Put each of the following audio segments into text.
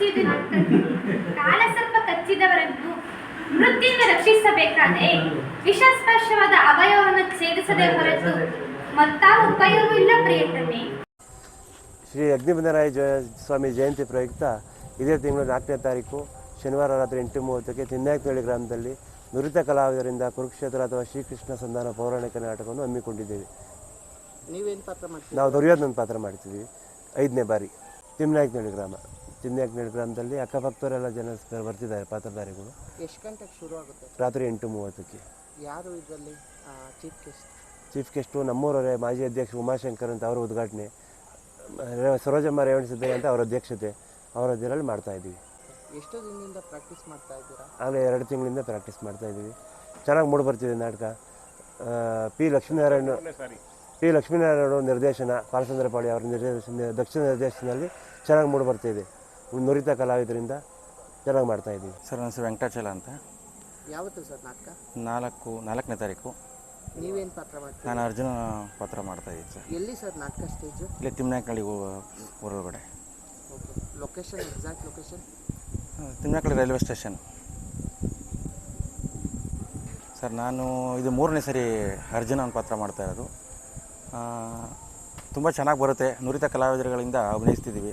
ಕಚ್ಚಿದ ಕಾಲಸರ್ಪ ಕಚ್ಚಿದವರನ್ನು ವೃತ್ತಿಯಿಂದ ರಕ್ಷಿಸಬೇಕಾದರೆ ವಿಷಸ್ಪರ್ಶವಾದ ಅವಯವವನ್ನು ಛೇದಿಸದೆ ಹೊರತು ಮತ್ತಾವ ಉಪಯೋಗವಿಲ್ಲ ಪ್ರಿಯತಮೆ. ಶ್ರೀ ಅಗ್ನಿಬಂಧರಾಯ ಸ್ವಾಮಿ ಜಯಂತಿ ಪ್ರಯುಕ್ತ ಇದೇ ತಿಂಗಳು 4ನೇ ತಾರೀಕು ಶನಿವಾರ ರಾತ್ರಿ 8:30ಕ್ಕೆ ತಿಮ್ನಾಯಕನಹಳ್ಳಿ ಗ್ರಾಮದಲ್ಲಿ ನುರಿತ ಕಲಾವಿದರಿಂದ ಕುರುಕ್ಷೇತ್ರ ಅಥವಾ ಶ್ರೀಕೃಷ್ಣ ಸಂಧಾನ ಪೌರಾಣಿಕ ನಾಟಕವನ್ನು ಹಮ್ಮಿಕೊಂಡಿದ್ದೇವೆ. ನೀವೇನು ಪಾತ್ರ ಮಾಡ್ತೀವಿ? ನಾವು ದುರ್ಯೋಧನ ಪಾತ್ರ ಮಾಡ್ತಿದ್ವಿ. 5ನೇ ಬಾರಿ ತಿಮ್ನಾಯಕನಹಳ್ಳಿ ಗ್ರಾಮದಲ್ಲಿ ಅಕ್ಕಪಕ್ಕದವರೆಲ್ಲ ಜನ ಬರ್ತಿದ್ದಾರೆ ಪಾತ್ರಧಾರಿಗಳು. ಎಷ್ಟು ಗಂಟೆಗೆ ಶುರು ಆಗುತ್ತೆ? ರಾತ್ರಿ 8:30ಕ್ಕೆ. ಯಾರು ಇದರಲ್ಲಿ ಚೀಫ್ ಗೆಸ್ಟು ನಮ್ಮೂರವರೇ ಮಾಜಿ ಅಧ್ಯಕ್ಷರು ಉಮಾಶಂಕರ್ ಅಂತ ಅವರ ಉದ್ಘಾಟನೆ, ಸರೋಜಮ್ಮ ರೇವಣಸಿದ್ದಯ್ಯ ಅಂತ ಅವರ ಅಧ್ಯಕ್ಷತೆ, ಅವರ ಇದರಲ್ಲಿ ಮಾಡ್ತಾಯಿದ್ದೀವಿ. ಎಷ್ಟು ದಿನದಿಂದ ಪ್ರಾಕ್ಟೀಸ್ ಮಾಡ್ತಾ ಇದ್ದೀರಾ? ಆಗಲೇ 2 ತಿಂಗಳಿಂದ ಪ್ರಾಕ್ಟೀಸ್ ಮಾಡ್ತಾಯಿದ್ದೀವಿ. ಚೆನ್ನಾಗಿ ಮೂಡಿ ಬರ್ತಿದೆ ನಾಟಕ. ಪಿ ಲಕ್ಷ್ಮೀನಾರಾಯಣ ನಿರ್ದೇಶನ, ಪಾಲಚಂದ್ರಪಾಳಿ ಅವರ ದಕ್ಷಿಣ ನಿರ್ದೇಶನದಲ್ಲಿ ಚೆನ್ನಾಗಿ ಮೂಡಿ ಬರ್ತಾಯಿದೆ. ನುರಿತ ಕಲಾವಿದರಿಂದ ಚೆನ್ನಾಗಿ ಮಾಡ್ತಾಯಿದ್ದೀವಿ. ಸರ್ ನನ್ನ ಹೆಸರು ವೆಂಕಟಾಚಲ ಅಂತ. ಯಾವತ್ತು ಸರ್ ನಾಟಕ? 4ನೇ ತಾರೀಕು. ನೀವೇನು ಪಾತ್ರ ಮಾಡ್ತೀವಿ? ನಾನು ಅರ್ಜುನ ಪಾತ್ರ ಮಾಡ್ತಾಯಿದ್ದೀನಿ ಸರ್. ಎಲ್ಲಿ ಸರ್ ನಾಟಕ ಸ್ಟೇಜು? ಇಲ್ಲೇ ತಿಮ್ನಾಯಕನಹಳ್ಳಿ ಹೊರಗಡೆ. Okay. Location, exact location? Timnayakanahalli railway station. Sir ನಾನು ಇದು 3ನೇ ಸರಿ ಅರ್ಜುನ ಪಾತ್ರ ಮಾಡ್ತಾ ಇರೋದು. ತುಂಬ ಚೆನ್ನಾಗಿ ಬರುತ್ತೆ. ನುರಿತ ಕಲಾವಿದರುಗಳಿಂದ ಅಭಿನಯಿಸ್ತಿದ್ದೀವಿ.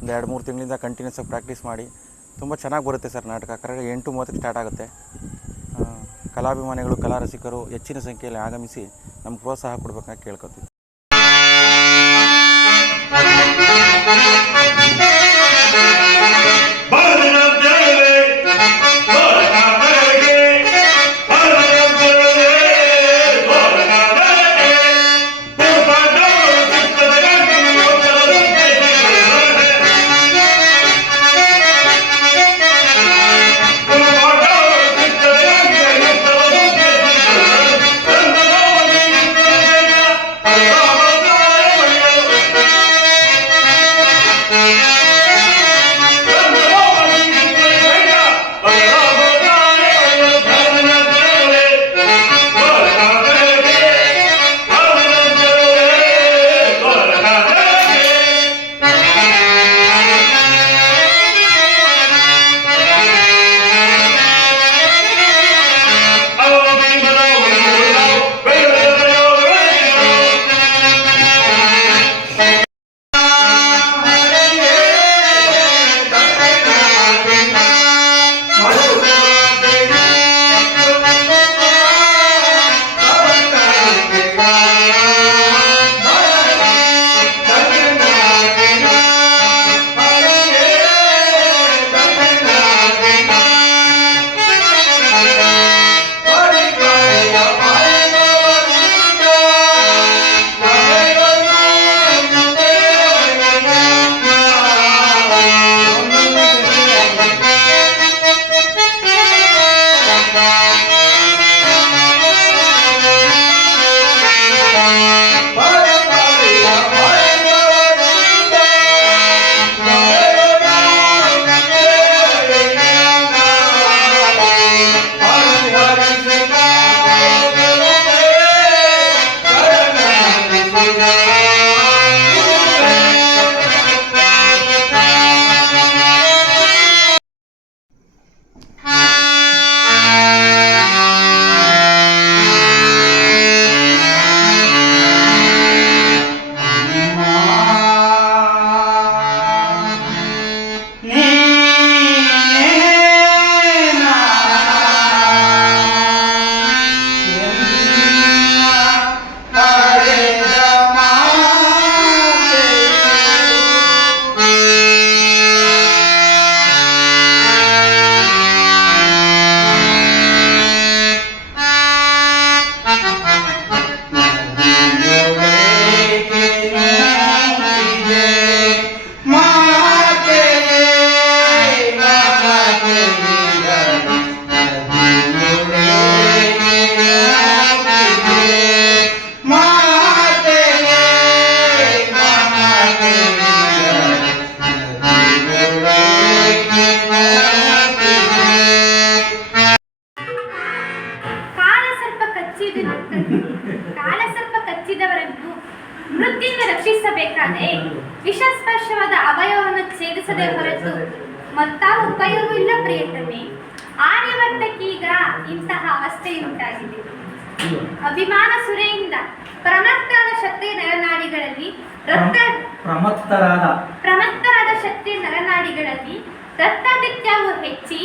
ಒಂದು 2-3 ತಿಂಗಳಿಂದ ಕಂಟಿನ್ಯೂಸ್ ಆಗಿ ಪ್ರಾಕ್ಟೀಸ್ ಮಾಡಿ ತುಂಬ ಚೆನ್ನಾಗಿ ಬರುತ್ತೆ ಸರ್ ನಾಟಕ. ಕರೆಕ್ಟಾಗಿ 8:30ಕ್ಕೆ ಸ್ಟಾರ್ಟ್ ಆಗುತ್ತೆ. ಕಲಾಭಿಮಾನಿಗಳು, ಕಲಾ ರಸಿಕರು ಹೆಚ್ಚಿನ ಸಂಖ್ಯೆಯಲ್ಲಿ ಆಗಮಿಸಿ ನಮ್ಗೆ ಪ್ರೋತ್ಸಾಹ ಕೊಡ್ಬೇಕಂತ ಕೇಳ್ಕೊತೀವಿ. ಕಾಲಸರ್ಪ ಕಚ್ಚಿದವರನ್ನು ವೃತ್ತಿಯಿಂದ ರಕ್ಷಿಸಬೇಕಾದರೆ ವಿಷಸ್ಪರ್ಶವಾದ ಅವಯವವನ್ನು ಛೇದಿಸದೆ ಹೊರತು ಮತ್ತಾವ ಉಪಯೋಗವಿಲ್ಲ ಪ್ರಿಯತಮೆ. ಆರ್ಯವರ್ತಕ್ಕೀಗ ಇಂತಹ ಅವಸ್ಥೆಯುಂಟಾಗಿದೆ. ಅಭಿಮಾನ ಸುರೆಯಿಂದ ಪ್ರಮತ್ತರಾದ ಕ್ಷತ್ರಿಯ ನರನಾಡಿಗಳಲ್ಲಿ ಪ್ರಮತ್ತರಾದ ಕ್ಷತ್ರಿಯ ನರನಾಡಿಗಳಲ್ಲಿ ರಕ್ತಾದಿತ್ಯವು ಹೆಚ್ಚಿ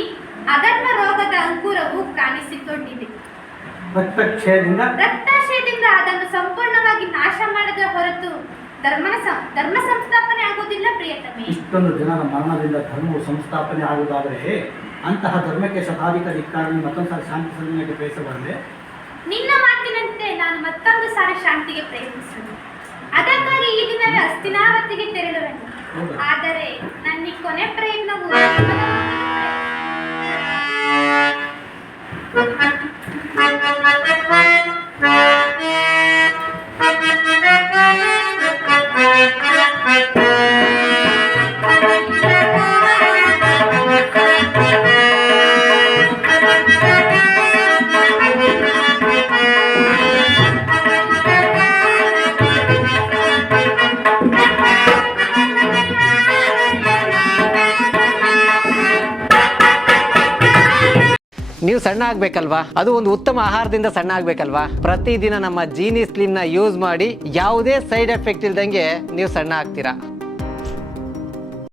ಅಧರ್ಮ ರೋಗದ ಅಂಕುರವು ಕಾಣಿಸಿಕೊಂಡಿದೆ. ರಕ್ತಾಶಯದಿಂದ ಅದನ್ನು ಸಂಪೂರ್ಣವಾಗಿ ನಾಶ ಮಾಡದ ಹೊರತು ಧರ್ಮ ಸಂಸ್ಥಾಪನೆ ಆಗುವುದಿಲ್ಲ ಪ್ರಿಯತಮೆ. ಇಷ್ಟೊಂದು ಜನರ ಮರಣದಿಂದ ಧರ್ಮವು ಸಂಸ್ಥಾಪನೆ ಆಗುವುದಾದರೆ ಅಂತಹ ಧರ್ಮಕ್ಕೆ ಶತಾಧಿಕ ಧಿಕ್ಕಾರನ್ನು ಮತ್ತೊಂದು ಸಾರಿ ಶಾಂತಿ ಸದನಕ್ಕೆ ಪ್ರಯತ್ನಿಸಬಾರದೆ? ನಿನ್ನ ಮಾತಿನಂತೆ ನಾನು ಮತ್ತೊಂದು ಸಾರಿ ಶಾಂತಿಗೆ ಪ್ರಯತ್ನಿಸುವೆ. ಅದಕ್ಕಾಗಿ ಈ ದಿನವೇ ಹಸ್ತಿನಾವತಿಗೆ ತೆರಳುವೆನು. ಆದರೆ ನನ್ನ ಈ ಕೊನೆ ಪ್ರಯತ್ನವು ನೀವು ಸಣ್ಣ ಆಗಬೇಕಲ್ವಾ? ಅದು ಒಂದು ಉತ್ತಮ ಆಹಾರದಿಂದ ಸಣ್ಣ ಆಗಬೇಕಲ್ವಾ? ಪ್ರತಿದಿನ ನಮ್ಮ ಜೀನಿ ಸ್ಲಿಮ್ನ ಯೂಸ್ ಮಾಡಿ ಯಾವುದೇ ಸೈಡ್ ಎಫೆಕ್ಟ್ ಇಲ್ದಂಗೆ ನೀವು ಸಣ್ಣ ಆಗ್ತೀರಾ.